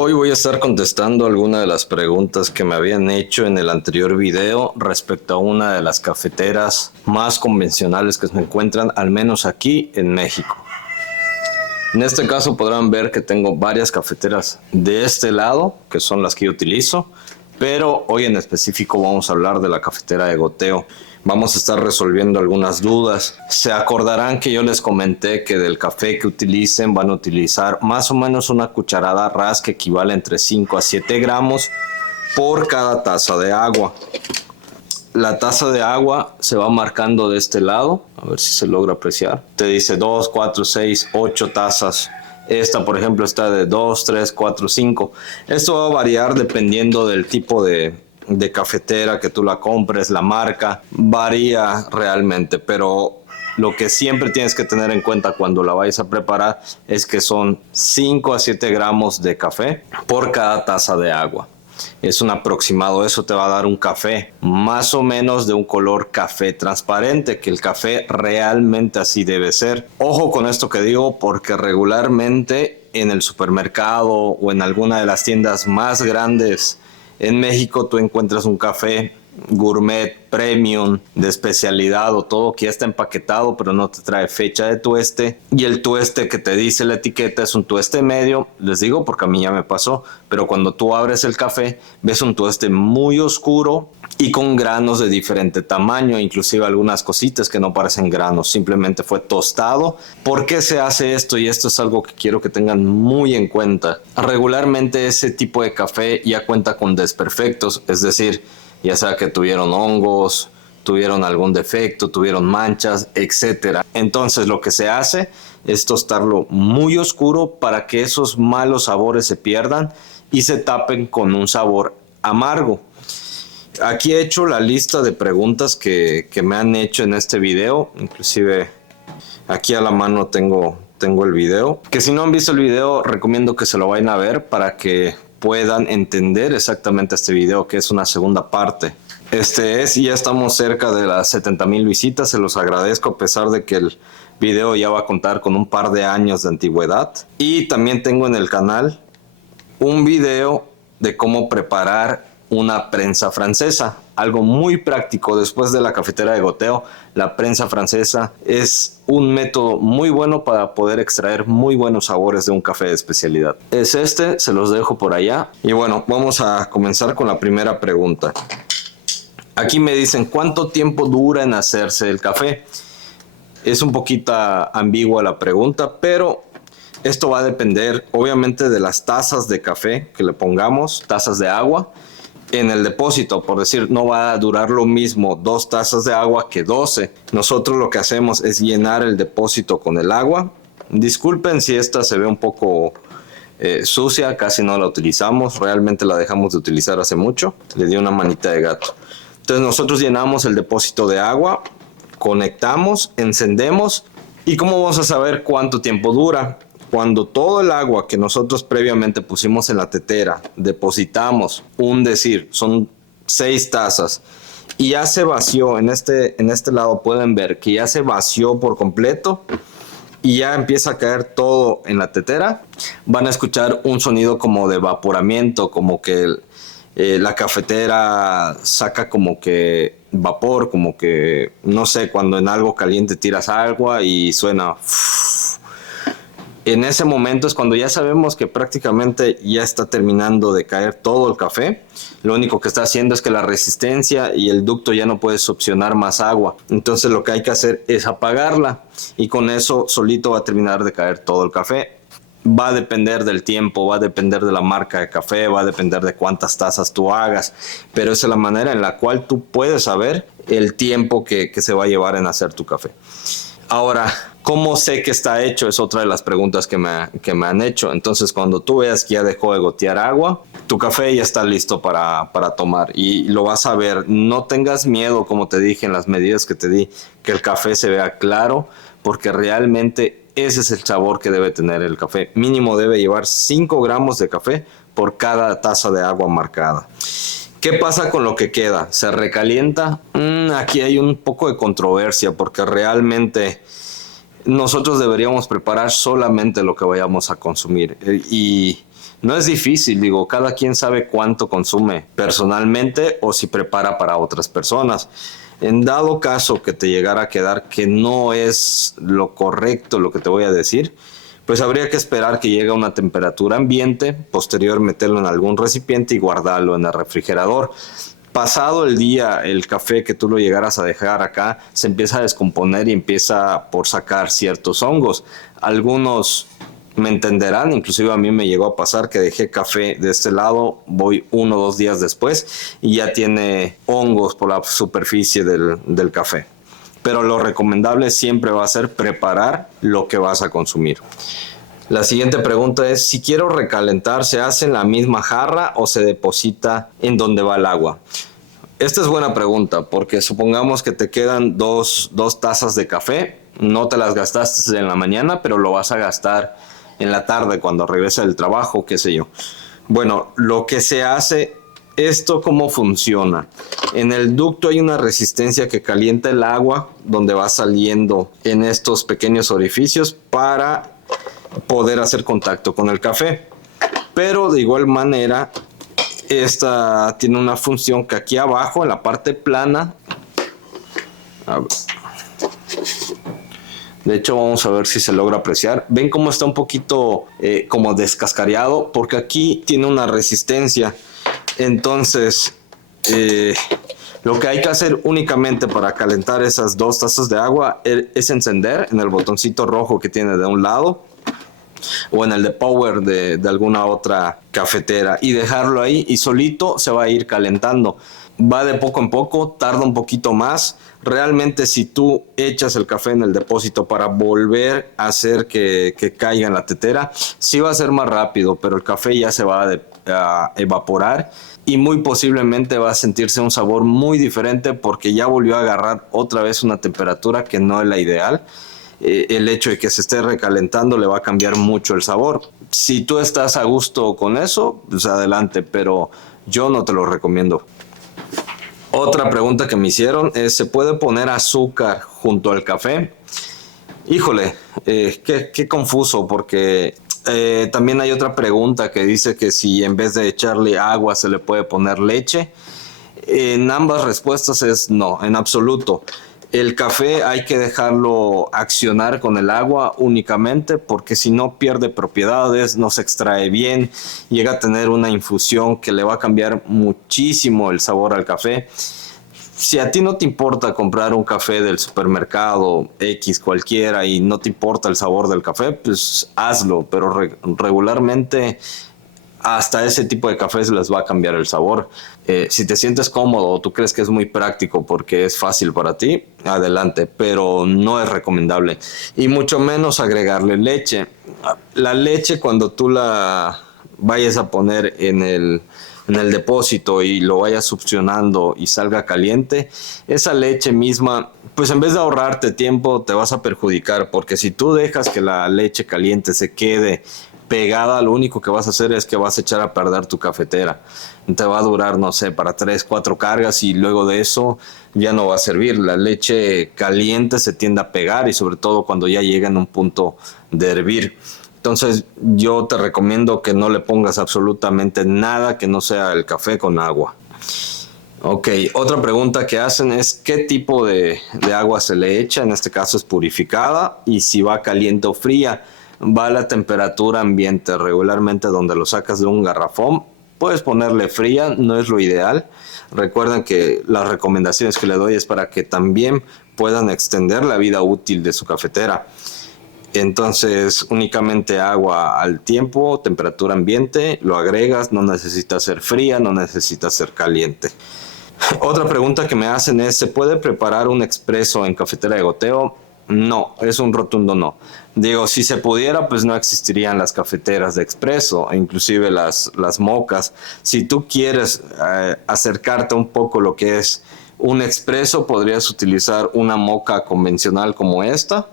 Hoy voy a estar contestando algunas de las preguntas que me habían hecho en el anterior video respecto a una de las cafeteras más convencionales que se encuentran, al menos aquí en México. En este caso podrán ver que tengo varias cafeteras de este lado, que son las que yo utilizo, pero hoy en específico vamos a hablar de la cafetera de goteo. Vamos a estar resolviendo algunas dudas. Se acordarán que yo les comenté que del café que utilicen van a utilizar más o menos una cucharada ras que equivale entre 5 a 7 gramos por cada taza de agua. La taza de agua se va marcando de este lado, a ver si se logra apreciar. Te dice 2, 4, 6, 8 tazas. Esta, por ejemplo, está de 2, 3, 4, 5. Esto va a variar dependiendo del tipo de cafetera que tú la compres, la marca, varía realmente, pero lo que siempre tienes que tener en cuenta cuando la vayas a preparar es que son 5 a 7 gramos de café por cada taza de agua. Es un aproximado, eso te va a dar un café más o menos de un color café transparente, que el café realmente así debe ser. Ojo con esto que digo, porque regularmente en el supermercado o en alguna de las tiendas más grandes en México tú encuentras un café gourmet, premium, de especialidad o todo que ya está empaquetado pero no te trae fecha de tueste, y el tueste que te dice la etiqueta es un tueste medio. Les digo porque a mí ya me pasó, pero cuando tú abres el café ves un tueste muy oscuro y con granos de diferente tamaño, inclusive algunas cositas que no parecen granos, simplemente fue tostado. ¿Por qué se hace esto? Y esto es algo que quiero que tengan muy en cuenta. Regularmente ese tipo de café ya cuenta con desperfectos, es decir, ya sea que tuvieron hongos, tuvieron algún defecto, tuvieron manchas, etc. Entonces lo que se hace es tostarlo muy oscuro para que esos malos sabores se pierdan y se tapen con un sabor amargo. Aquí he hecho la lista de preguntas que me han hecho en este video, inclusive aquí a la mano tengo el video, que si no han visto el video recomiendo que se lo vayan a ver para que puedan entender exactamente este video, que es una segunda parte. Y ya estamos cerca de las 70,000 visitas, se los agradezco a pesar de que el video ya va a contar con un par de años de antigüedad. Y también tengo en el canal un video de cómo preparar una prensa francesa, algo muy práctico. Después de la cafetera de goteo, la prensa francesa es un método muy bueno para poder extraer muy buenos sabores de un café de especialidad. Es se los dejo por allá. Y bueno, vamos a comenzar con la primera pregunta. Aquí me dicen, ¿cuánto tiempo dura en hacerse el café? Es un poquito ambigua la pregunta, pero esto va a depender obviamente de las tazas de café que le pongamos, tazas de agua en el depósito. Por decir, no va a durar lo mismo 2 tazas de agua que 12. Nosotros lo que hacemos es llenar el depósito con el agua. Disculpen si esta se ve un poco sucia, casi no la utilizamos, realmente la dejamos de utilizar hace mucho. Le di una manita de gato. Entonces nosotros llenamos el depósito de agua, conectamos, encendemos. ¿Y cómo vamos a saber cuánto tiempo dura? Cuando todo el agua que nosotros previamente pusimos en la tetera, depositamos, son 6 tazas, y ya se vació, en este lado pueden ver que ya se vació por completo, y ya empieza a caer todo en la tetera, van a escuchar un sonido como de evaporamiento, como que la cafetera saca como que vapor, como que, no sé, cuando en algo caliente tiras agua y suena. En ese momento es cuando ya sabemos que prácticamente ya está terminando de caer todo el café. Lo único que está haciendo es que la resistencia y el ducto ya no puede succionar más agua. Entonces lo que hay que hacer es apagarla, y con eso solito va a terminar de caer todo el café. Va a depender del tiempo, va a depender de la marca de café, va a depender de cuántas tazas tú hagas, pero esa es la manera en la cual tú puedes saber el tiempo que se va a llevar en hacer tu café. Ahora, ¿cómo sé que está hecho? Es otra de las preguntas que me han hecho. Entonces, cuando tú veas que ya dejó de gotear agua, tu café ya está listo para tomar, y lo vas a ver. No tengas miedo, como te dije en las medidas que te di, que el café se vea claro, porque realmente ese es el sabor que debe tener el café. Mínimo debe llevar 5 gramos de café por cada taza de agua marcada. ¿Qué pasa con lo que queda? ¿Se recalienta? Aquí hay un poco de controversia, porque realmente nosotros deberíamos preparar solamente lo que vayamos a consumir. Y No es difícil, digo, cada quien sabe cuánto consume personalmente o si prepara para otras personas. En dado caso que te llegara a quedar que no es lo correcto lo que te voy a decir, pues habría que esperar que llegue a una temperatura ambiente, posterior meterlo en algún recipiente y guardarlo en el refrigerador. Pasado el día, el café que tú lo llegaras a dejar acá se empieza a descomponer y empieza por sacar ciertos hongos. Algunos me entenderán, inclusive a mí me llegó a pasar que dejé café de este lado, voy 1 o 2 días después y ya tiene hongos por la superficie del café. Pero lo recomendable siempre va a ser preparar lo que vas a consumir. La siguiente pregunta es, si quiero recalentar, ¿se hace en la misma jarra o se deposita en donde va el agua? Esta es buena pregunta, porque supongamos que te quedan dos tazas de café, no te las gastaste en la mañana, pero lo vas a gastar en la tarde cuando regresa del trabajo, qué sé yo. Bueno, lo que se hace, ¿esto cómo funciona? En el ducto hay una resistencia que calienta el agua donde va saliendo en estos pequeños orificios para poder hacer contacto con el café. Pero de igual manera, esta tiene una función que aquí abajo, en la parte plana, de hecho vamos a ver si se logra apreciar. Ven cómo está un poquito como descascarado, porque aquí tiene una resistencia. Entonces lo que hay que hacer únicamente para calentar esas 2 tazas de agua es encender en el botoncito rojo que tiene de un lado o en el de power de alguna otra cafetera y dejarlo ahí, y solito se va a ir calentando. Va de poco en poco, tarda un poquito más. Realmente si tú echas el café en el depósito para volver a hacer que caiga en la tetera, sí va a ser más rápido, pero el café ya se va a evaporar y muy posiblemente va a sentirse un sabor muy diferente porque ya volvió a agarrar otra vez una temperatura que no es la ideal. El hecho de que se esté recalentando le va a cambiar mucho el sabor. Si tú estás a gusto con eso, pues adelante, pero yo no te lo recomiendo. Otra pregunta que me hicieron es, ¿se puede poner azúcar junto al café? Híjole, qué confuso, porque también hay otra pregunta que dice que si en vez de echarle agua se le puede poner leche. En ambas respuestas es no, en absoluto. El café hay que dejarlo accionar con el agua únicamente, porque si no pierde propiedades, no se extrae bien, llega a tener una infusión que le va a cambiar muchísimo el sabor al café. Si a ti no te importa comprar un café del supermercado X cualquiera y no te importa el sabor del café, pues hazlo, pero regularmente hasta ese tipo de cafés les va a cambiar el sabor. Si te sientes cómodo o tú crees que es muy práctico porque es fácil para ti, adelante, pero no es recomendable. Y mucho menos agregarle leche. La leche, cuando tú la vayas a poner en el depósito y lo vayas succionando y salga caliente, esa leche misma, pues en vez de ahorrarte tiempo, te vas a perjudicar, porque si tú dejas que la leche caliente se quede pegada, lo único que vas a hacer es que vas a echar a perder tu cafetera. Te va a durar, no sé, para 3, 4 cargas y luego de eso ya no va a servir. La leche caliente se tiende a pegar y sobre todo cuando ya llega en un punto de hervir. Entonces yo te recomiendo que no le pongas absolutamente nada que no sea el café con agua. Ok, otra pregunta que hacen es ¿qué tipo de agua se le echa? En este caso es purificada, y si va caliente o fría. Va a la temperatura ambiente, regularmente donde lo sacas de un garrafón. Puedes ponerle fría, no es lo ideal. Recuerden que las recomendaciones que le doy es para que también puedan extender la vida útil de su cafetera. Entonces únicamente agua al tiempo, temperatura ambiente, lo agregas, no necesita ser fría, no necesita ser caliente. Otra pregunta que me hacen es, ¿se puede preparar un expreso en cafetera de goteo? No, es un rotundo no. Digo, si se pudiera, pues no existirían las cafeteras de expreso, inclusive las mocas. Si tú quieres acercarte un poco lo que es un expreso, podrías utilizar una moca convencional como esta,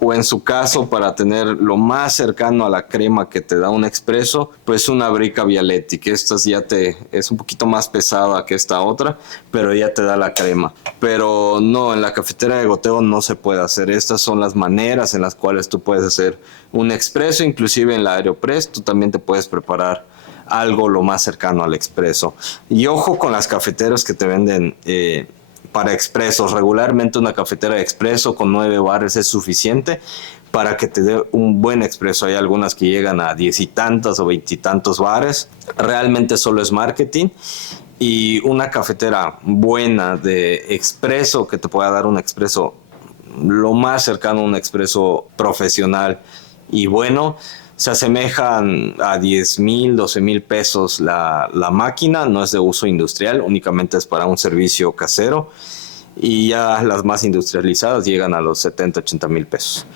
o en su caso, para tener lo más cercano a la crema que te da un expreso, pues una Bricka Vialetti, que esta es un poquito más pesada que esta otra, pero ya te da la crema. Pero no, en la cafetera de goteo no se puede hacer. Estas son las maneras en las cuales tú puedes hacer un expreso. Inclusive en la Aeropress tú también te puedes preparar algo lo más cercano al expreso. Y ojo con las cafeteras que te venden para expresos. Regularmente una cafetera de expreso con 9 bares es suficiente para que te dé un buen expreso. Hay algunas que llegan a 10 y tantos o 20 y tantos bares. Realmente solo es marketing. Y una cafetera buena de expreso que te pueda dar un expreso lo más cercano a un expreso profesional y bueno, se asemejan a 10,000, 12,000 pesos la máquina. No es de uso industrial, únicamente es para un servicio casero, y ya las más industrializadas llegan a los 70, 80 mil pesos.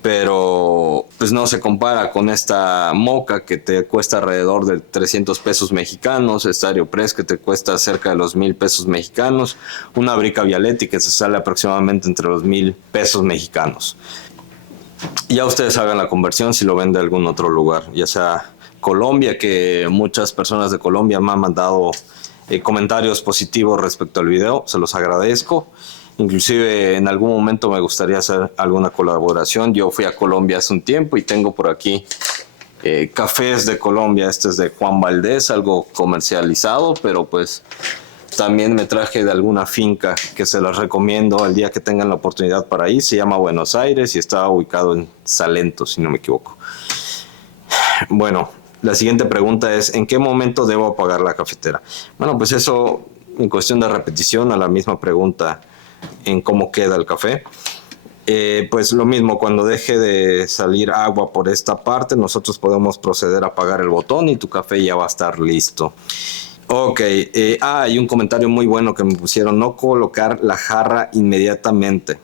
Pero pues no se compara con esta Moka que te cuesta alrededor de 300 pesos mexicanos, esta Aeropress que te cuesta cerca de los 1,000 pesos mexicanos, una Bricka Vialetti que se sale aproximadamente entre los 1,000 pesos mexicanos. Ya ustedes hagan la conversión si lo ven de algún otro lugar, ya sea Colombia, que muchas personas de Colombia me han mandado comentarios positivos respecto al video, se los agradezco. Inclusive en algún momento me gustaría hacer alguna colaboración. Yo fui a Colombia hace un tiempo y tengo por aquí cafés de Colombia. Este es de Juan Valdés, algo comercializado, pero pues también me traje de alguna finca que se las recomiendo el día que tengan la oportunidad para ir. Se llama Buenos Aires y está ubicado en Salento, si no me equivoco. Bueno, la siguiente pregunta es: ¿en qué momento debo apagar la cafetera? Bueno, pues eso, en cuestión de repetición a la misma pregunta en cómo queda el café, pues lo mismo, cuando deje de salir agua por esta parte, nosotros podemos proceder a apagar el botón y tu café ya va a estar listo. Ok, hay un comentario muy bueno que me pusieron: no colocar la jarra inmediatamente.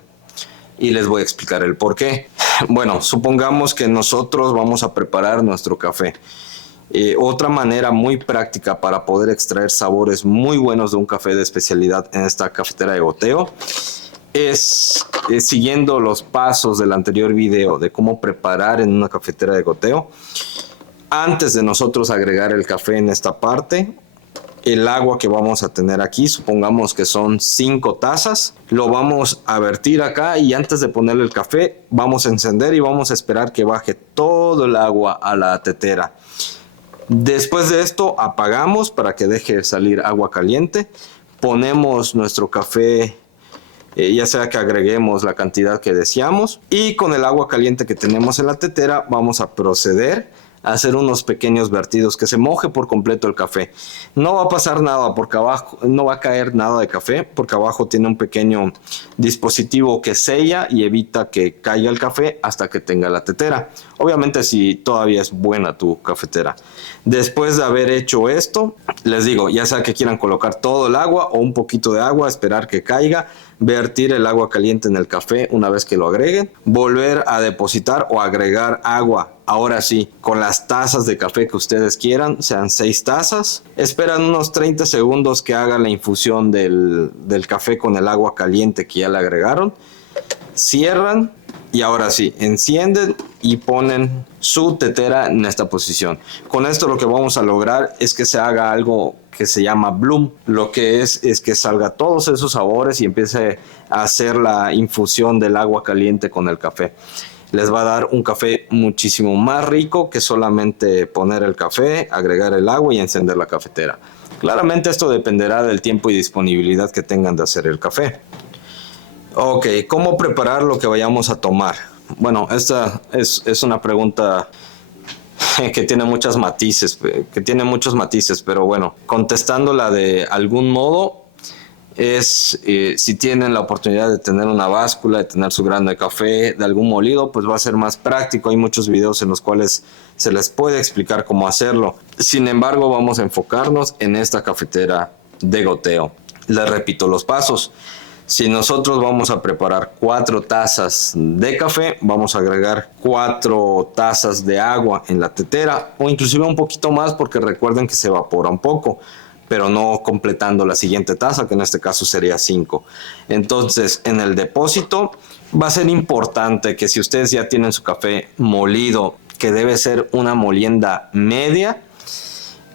Y les voy a explicar el por qué. Bueno, supongamos que nosotros vamos a preparar nuestro café. Otra manera muy práctica para poder extraer sabores muy buenos de un café de especialidad en esta cafetera de goteo es siguiendo los pasos del anterior video de cómo preparar en una cafetera de goteo. Antes de nosotros agregar el café en esta parte, el agua que vamos a tener aquí, supongamos que son 5 tazas, lo vamos a vertir acá, y antes de ponerle el café vamos a encender y vamos a esperar que baje todo el agua a la tetera. Después de esto apagamos para que deje salir agua caliente, ponemos nuestro café, ya sea que agreguemos la cantidad que deseamos, y con el agua caliente que tenemos en la tetera vamos a proceder a hacer unos pequeños vertidos, que se moje por completo el café. No va a pasar nada porque abajo, no va a caer nada de café, porque abajo tiene un pequeño dispositivo que sella y evita que caiga el café hasta que tenga la tetera. Obviamente si todavía es buena tu cafetera. Después de haber hecho esto, les digo, ya sea que quieran colocar todo el agua o un poquito de agua, esperar que caiga, vertir el agua caliente en el café una vez que lo agreguen, volver a depositar o agregar agua, ahora sí, con las tazas de café que ustedes quieran, sean 6 tazas. Esperan unos 30 segundos que haga la infusión del café con el agua caliente que ya le agregaron. Cierran y ahora sí, encienden y ponen su tetera en esta posición. Con esto lo que vamos a lograr es que se haga algo que se llama bloom. Lo que es que salga todos esos sabores y empiece a hacer la infusión del agua caliente con el café. Les va a dar un café muchísimo más rico que solamente poner el café, agregar el agua y encender la cafetera. Claramente esto dependerá del tiempo y disponibilidad que tengan de hacer el café. Ok, ¿cómo preparar lo que vayamos a tomar? Bueno, esta es una pregunta que tiene muchos matices, pero bueno, contestándola de algún modo es si tienen la oportunidad de tener una báscula, de tener su grano de café, de algún molido, pues va a ser más práctico. Hay muchos videos en los cuales se les puede explicar cómo hacerlo. Sin embargo, vamos a enfocarnos en esta cafetera de goteo. Les repito los pasos. Si nosotros vamos a preparar 4 tazas de café, vamos a agregar 4 tazas de agua en la tetera, o inclusive un poquito más, porque recuerden que se evapora un poco. pero no completando la siguiente taza, que en este caso sería 5. Entonces, en el depósito va a ser importante que si ustedes ya tienen su café molido, que debe ser una molienda media,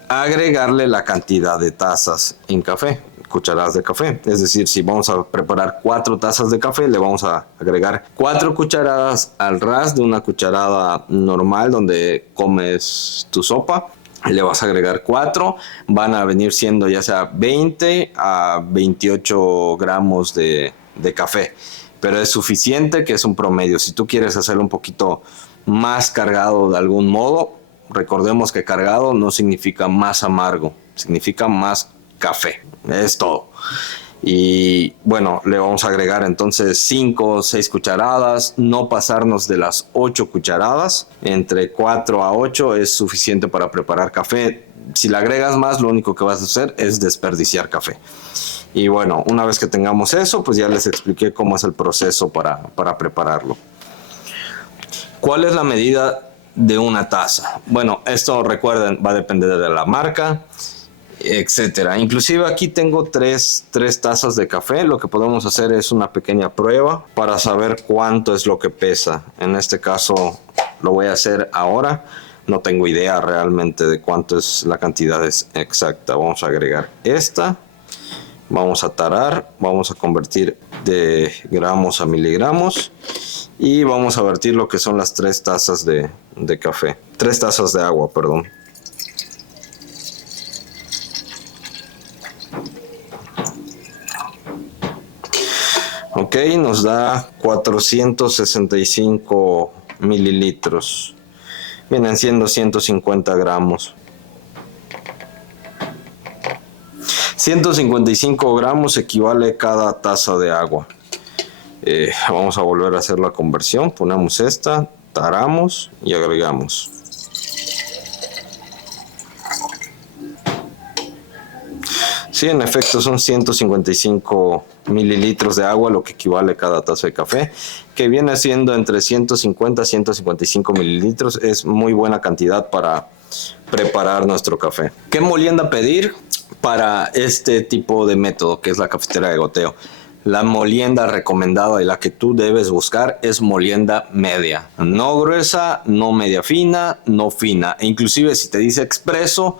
agregarle la cantidad de tazas en café, cucharadas de café. Es decir, si vamos a preparar 4 tazas de café, le vamos a agregar 4 cucharadas al ras de una cucharada normal donde comes tu sopa. Le vas a agregar 4, van a venir siendo ya sea 20 a 28 gramos de café, pero es suficiente, que es un promedio. Si tú quieres hacerlo un poquito más cargado de algún modo, recordemos que cargado no significa más amargo, significa más café, es todo. Y bueno, le vamos a agregar entonces 5 o 6 cucharadas, no pasarnos de las 8 cucharadas, entre 4 a 8 es suficiente para preparar café. Si le agregas más, lo único que vas a hacer es desperdiciar café. Y bueno, una vez que tengamos eso, pues ya les expliqué cómo es el proceso para prepararlo. ¿Cuál es la medida de una taza? Bueno, esto recuerden, va a depender de la marca, etcétera. Inclusive aquí tengo tres tazas de café. Lo que podemos hacer es una pequeña prueba para saber cuánto es lo que pesa. En este caso lo voy a hacer ahora. No tengo idea realmente de cuánto es la cantidad exacta. Vamos a agregar esta. Vamos a tarar. Vamos a convertir de gramos a miligramos. Y vamos a vertir lo que son las 3 tazas de café. 3 tazas de agua, perdón. Ok, nos da 465 mililitros. Vienen siendo 150 gramos. 155 gramos equivale cada taza de agua. Vamos a volver a hacer la conversión. Ponemos esta, taramos y agregamos. Sí, en efecto son 155 mililitros de agua, lo que equivale a cada taza de café, que viene siendo entre 150 y 155 mililitros. Es muy buena cantidad para preparar nuestro café. ¿Qué molienda pedir para este tipo de método, que es la cafetera de goteo? La molienda recomendada y la que tú debes buscar es molienda media. No gruesa, no media fina, no fina. E inclusive si te dice expreso,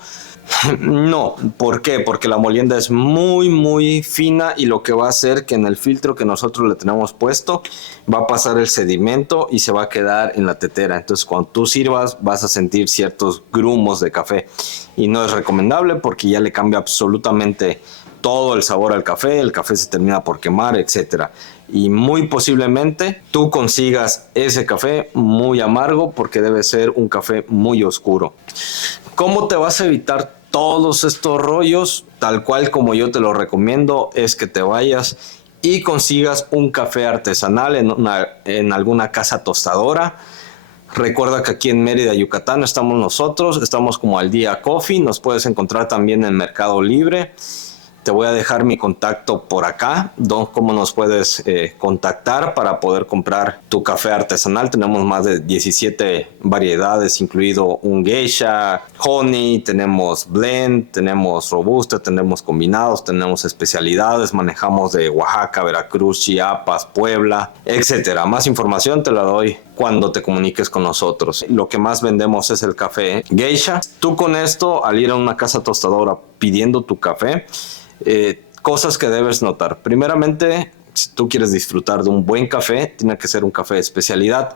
no. ¿Por qué? Porque la molienda es muy fina y lo que va a hacer que en el filtro que nosotros le tenemos puesto va a pasar el sedimento y se va a quedar en la tetera. Entonces cuando tú sirvas vas a sentir ciertos grumos de café y no es recomendable porque ya le cambia absolutamente todo el sabor al café. El café se termina por quemar, etcétera. Y muy posiblemente tú consigas ese café muy amargo porque debe ser un café muy oscuro. ¿Cómo te vas a evitar todos estos rollos? Tal cual como yo te lo recomiendo, es que te vayas y consigas un café artesanal en alguna casa tostadora. Recuerda que aquí en Mérida, Yucatán, estamos nosotros, estamos como Al Día Coffee. Nos puedes encontrar también en Mercado Libre. Te voy a dejar mi contacto por acá, cómo nos puedes contactar para poder comprar tu café artesanal. Tenemos más de 17 variedades, incluido un geisha, honey, tenemos blend, tenemos robusta, tenemos combinados, tenemos especialidades, manejamos de Oaxaca, Veracruz, Chiapas, Puebla, etcétera. Más información te la doy cuando te comuniques con nosotros. Lo que más vendemos es el café geisha. Tú con esto, al ir a una casa tostadora pidiendo tu café, cosas que debes notar. Primeramente, si tú quieres disfrutar de un buen café, tiene que ser un café de especialidad.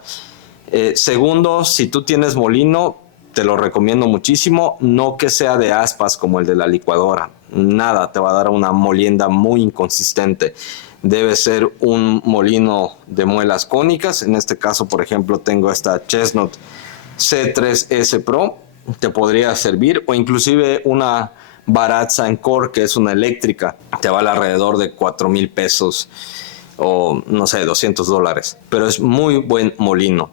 Segundo, si tú tienes molino, te lo recomiendo muchísimo. No que sea de aspas como el de la licuadora. Nada, te va a dar una molienda muy inconsistente. Debe ser un molino de muelas cónicas. En este caso, por ejemplo, tengo esta Chestnut C3S Pro. Te podría servir, o inclusive una Baratza Encore, que es una eléctrica, te vale alrededor de 4,000 pesos o no sé, $200, pero es muy buen molino.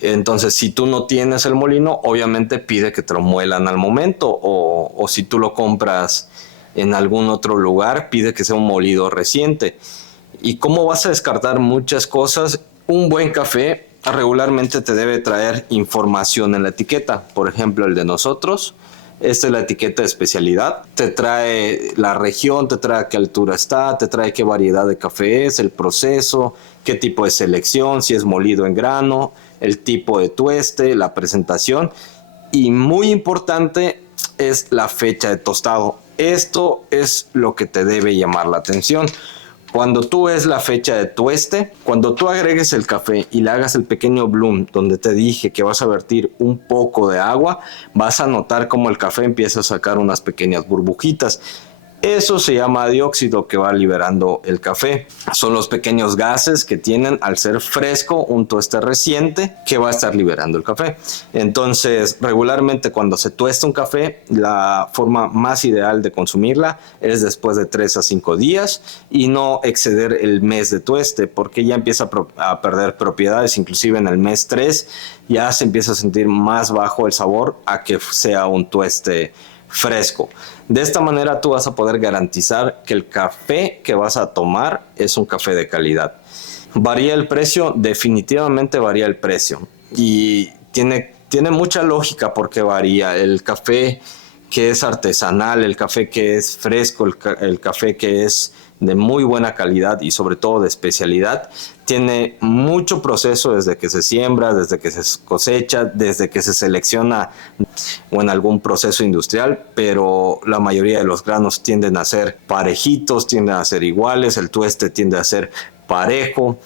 Entonces, si tú no tienes el molino, obviamente pide que te lo muelan al momento, o si tú lo compras en algún otro lugar, pide que sea un molido reciente. ¿Y cómo vas a descartar muchas cosas? Un buen café regularmente te debe traer información en la etiqueta. Por ejemplo, el de nosotros Esta es la etiqueta de especialidad. Te trae la región, te trae a qué altura está, te trae qué variedad de café es, el proceso, qué tipo de selección, si es molido en grano, el tipo de tueste, la presentación y muy importante es la fecha de tostado. Esto es lo que te debe llamar la atención. Cuando tú ves la fecha de tueste, cuando tú agregues el café y le hagas el pequeño bloom donde te dije que vas a vertir un poco de agua, vas a notar como el café empieza a sacar unas pequeñas burbujitas. Eso se llama dióxido que va liberando el café. Son los pequeños gases que tienen al ser fresco un tueste reciente que va a estar liberando el café. Entonces, regularmente cuando se tuesta un café, la forma más ideal de consumirla es después de 3 a 5 días y no exceder el mes de tueste porque ya empieza a perder propiedades, inclusive en el mes 3 ya se empieza a sentir más bajo el sabor a que sea un tueste fresco. De esta manera tú vas a poder garantizar que el café que vas a tomar es un café de calidad. ¿Varía el precio? Definitivamente varía el precio. Y tiene mucha lógica porque varía. El café que es artesanal, el café que es fresco, el café que es de muy buena calidad y sobre todo de especialidad, tiene mucho proceso desde que se siembra, desde que se cosecha, desde que se selecciona o en algún proceso industrial, pero la mayoría de los granos tienden a ser parejitos, tienden a ser iguales, el tueste tiende a ser parejo.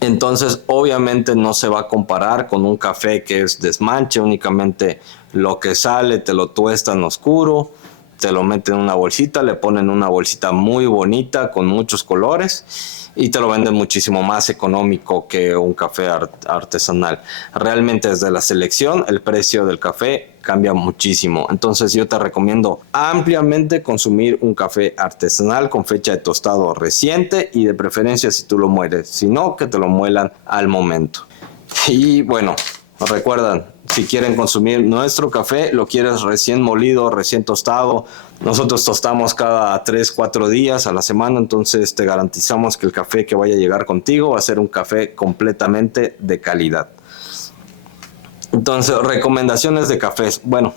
Entonces, obviamente no se va a comparar con un café que es desmanche, únicamente lo que sale te lo tuestan oscuro, te lo meten en una bolsita, le ponen una bolsita muy bonita con muchos colores y te lo venden muchísimo más económico que un café artesanal. Realmente desde la selección el precio del café cambia muchísimo. Entonces yo te recomiendo ampliamente consumir un café artesanal con fecha de tostado reciente y de preferencia si tú lo mueles, si no que te lo muelan al momento. Y bueno, recuerdan, si quieren consumir nuestro café, lo quieres recién molido, recién tostado. Nosotros tostamos cada 3-4 días a la semana, entonces te garantizamos que el café que vaya a llegar contigo va a ser un café completamente de calidad. Entonces, recomendaciones de cafés. Bueno,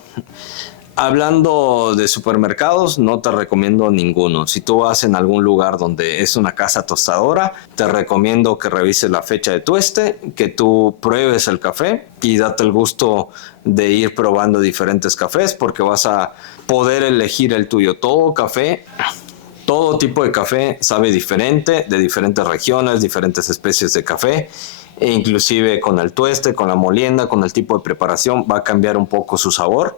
hablando de supermercados, no te recomiendo ninguno. Si tú vas en algún lugar donde es una casa tostadora, te recomiendo que revises la fecha de tueste, que tú pruebes el café y date el gusto de ir probando diferentes cafés porque vas a poder elegir el tuyo. Todo tipo de café sabe diferente, de diferentes regiones, diferentes especies de café. E inclusive con el tueste, con la molienda, con el tipo de preparación va a cambiar un poco su sabor.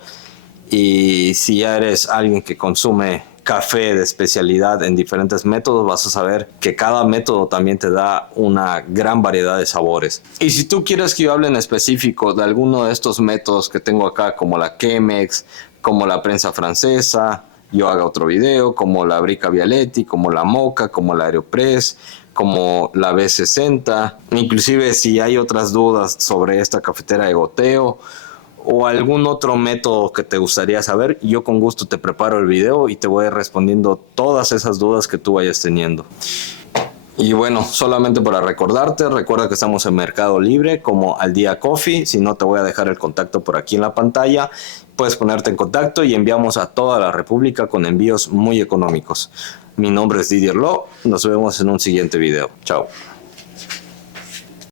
Y si ya eres alguien que consume café de especialidad en diferentes métodos, vas a saber que cada método también te da una gran variedad de sabores. Y si tú quieres que yo hable en específico de alguno de estos métodos que tengo acá, como la Chemex, como la prensa francesa, yo haga otro video, como la Bricka Vialetti, como la Moka, como la Aeropress, como la B60, inclusive si hay otras dudas sobre esta cafetera de goteo o algún otro método que te gustaría saber, yo con gusto te preparo el video y te voy respondiendo todas esas dudas que tú vayas teniendo. Y bueno, solamente para recordarte, recuerda que estamos en Mercado Libre como Al Día Coffee. Si no, te voy a dejar el contacto por aquí en la pantalla. Puedes ponerte en contacto y enviamos a toda la República con envíos muy económicos. Mi nombre es Didier Lo. Nos vemos en un siguiente video. Chao.